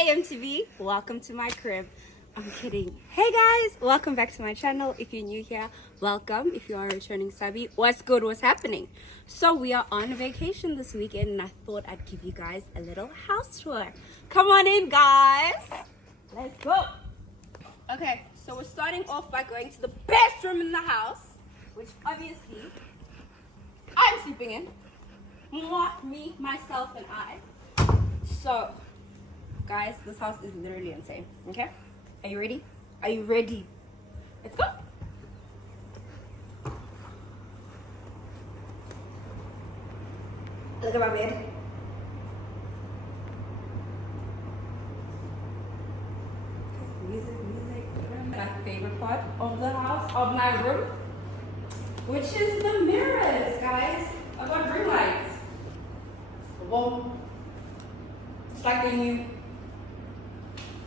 Hey MTV, welcome to my crib. I'm kidding. Hey guys, welcome back to my channel. If you're new here, welcome. If you are a returning subby, what's good, what's happening? So we are on vacation this weekend and I thought I'd give you guys a little house tour. Come on in guys, let's go. Okay, so we're starting off by going to the best room in the house, which obviously I'm sleeping in. Me, myself and I. So guys, this house is literally insane. Okay, are you ready? Are you ready? Let's go. Look at my bed. Music. My favorite part of the house, of my room, which is the mirrors, guys. I've got ring lights. Boom. It's like a new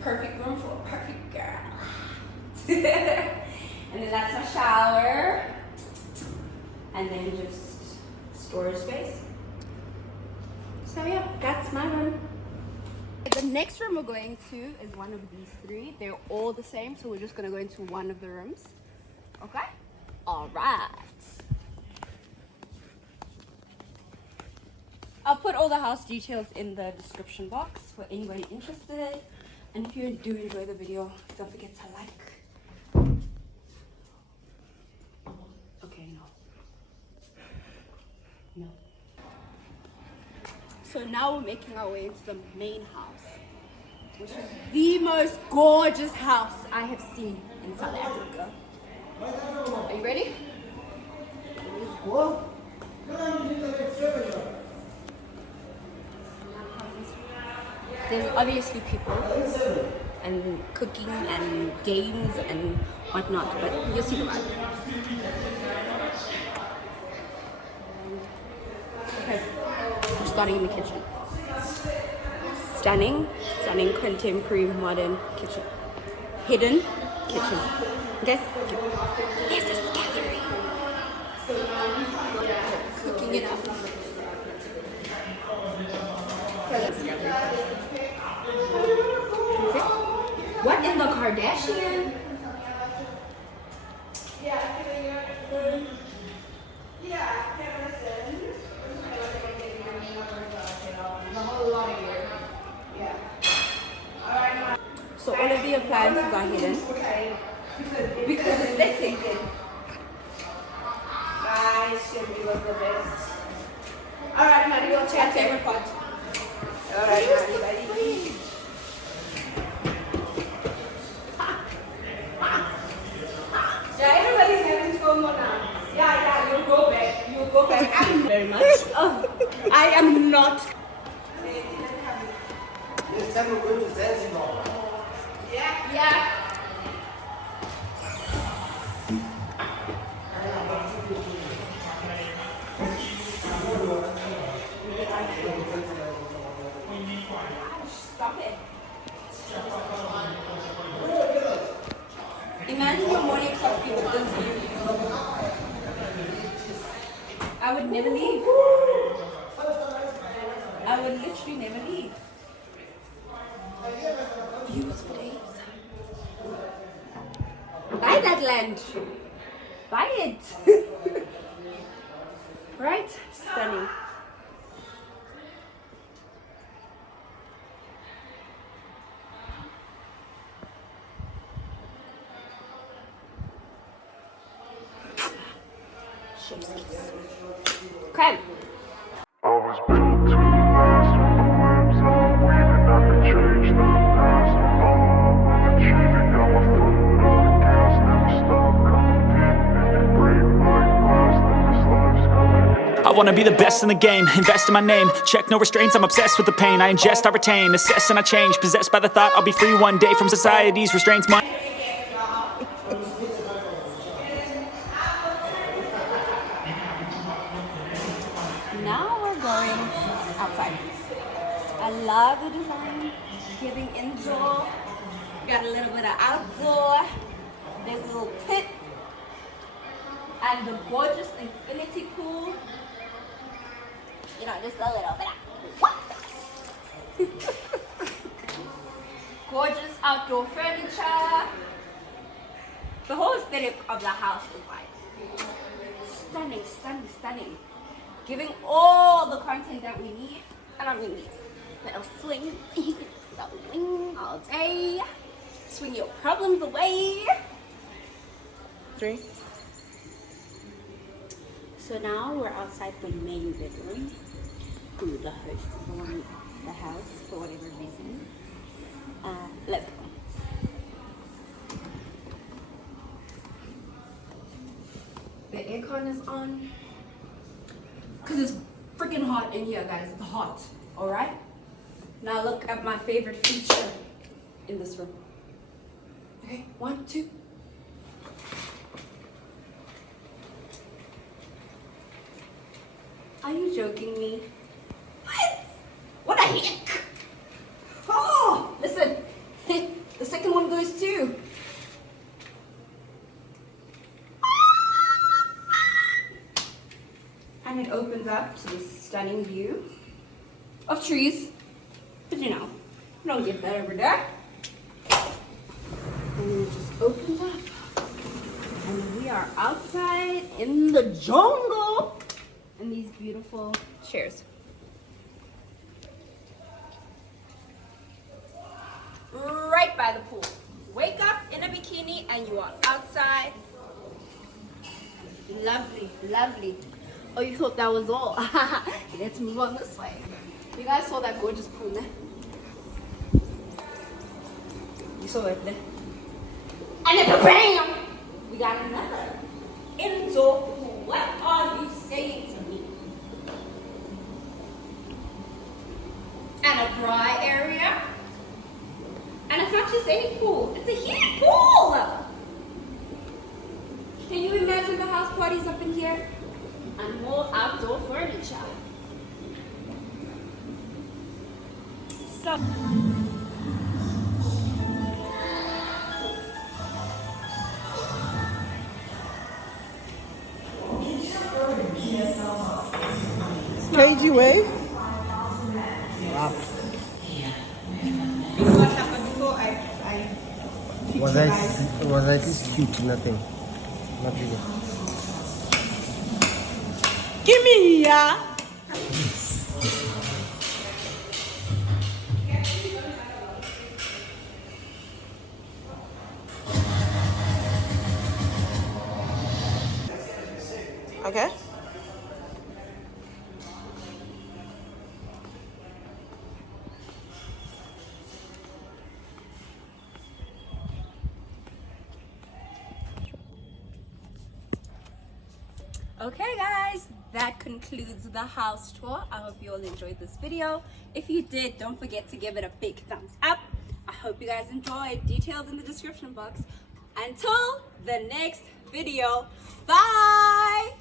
perfect room for a perfect girl. And then that's my shower. And then just storage space. So yeah, that's my room. The next room we're going to is one of these three. They're all the same, so we're just gonna go into one of the rooms. Okay? Alright. I'll put all the house details in the description box for anybody interested. And if you do enjoy the video, don't forget to like. Okay, no. So now we're making our way into the main house, which is the most gorgeous house I have seen in South Africa. Are you ready? Let's go. There's obviously people and cooking and games and whatnot, but you'll see the vibe. Okay, we're starting in the kitchen. Stunning contemporary modern kitchen. Hidden kitchen. Okay? There's this gallery. Cooking it up. What in the Kardashian? So all of the appliances are hidden because it's missing. Guys, should be was the best. All right, Maddie, we'll chat favorite part. All right, Maddie. Everybody's having FOMO now. Yeah, you'll go back. You'll go back. Very much. Oh, I am not. Yeah. Stop it. Imagine your morning coffee with this view. I would never leave. I would literally never leave. Views for days. Buy that land. Buy it. Right? Stunning. Okay. I was built to last when the webs are weaving. I could change the past. I'm all achieving. Got my foot on the gas, never stop competing. If you break like glass, then this life's gonna end. I wanna be the best in the game, invest in my name. Check no restraints, I'm obsessed with the pain. I ingest, I retain, assess and I change. Possessed by the thought I'll be free one day from society's restraints. Now we're going outside. I love the design. Giving indoor. Got a little bit of outdoor. There's a little pit. And the gorgeous infinity pool. You know, just a little bit of outdoor furniture. The whole aesthetic of the house is like stunning, stunning, stunning. Giving all the content that we need. And I mean these little swings. You can swing all day. Swing your problems away. 3. So now we're outside the main bedroom. Who the host is on the house for whatever reason. Let's go. The aircon is on. Cause it's freaking hot in here, guys. It's hot. Alright? Now look at my favorite feature in this room. Okay, 1, 2. Are you joking me? What? What the heck? Oh, listen. The second one goes too. And it opens up to this stunning view of trees. But you know, you don't get that over there. And it just opens up. And we are outside in the jungle. And these beautiful chairs. Right by the pool. Wake up in a bikini and you are outside. Lovely, lovely. Oh, you thought that was all? Let's move on this way. You guys saw that gorgeous pool there? You saw it there? And then bam! We got another indoor pool. What are you saying to me? And a dry area. And it's not just any pool, it's a heated pool! Can you imagine the house parties up in here? And more outdoor furniture. So KG Wave? What happened before Was I just cute? Nothing. Nothing. Give me here. Okay. okay guys, that concludes the house tour. I hope you all enjoyed this video. If you did, don't forget to give it a big thumbs up. I hope you guys enjoyed. Details in the description box. Until the next video, bye.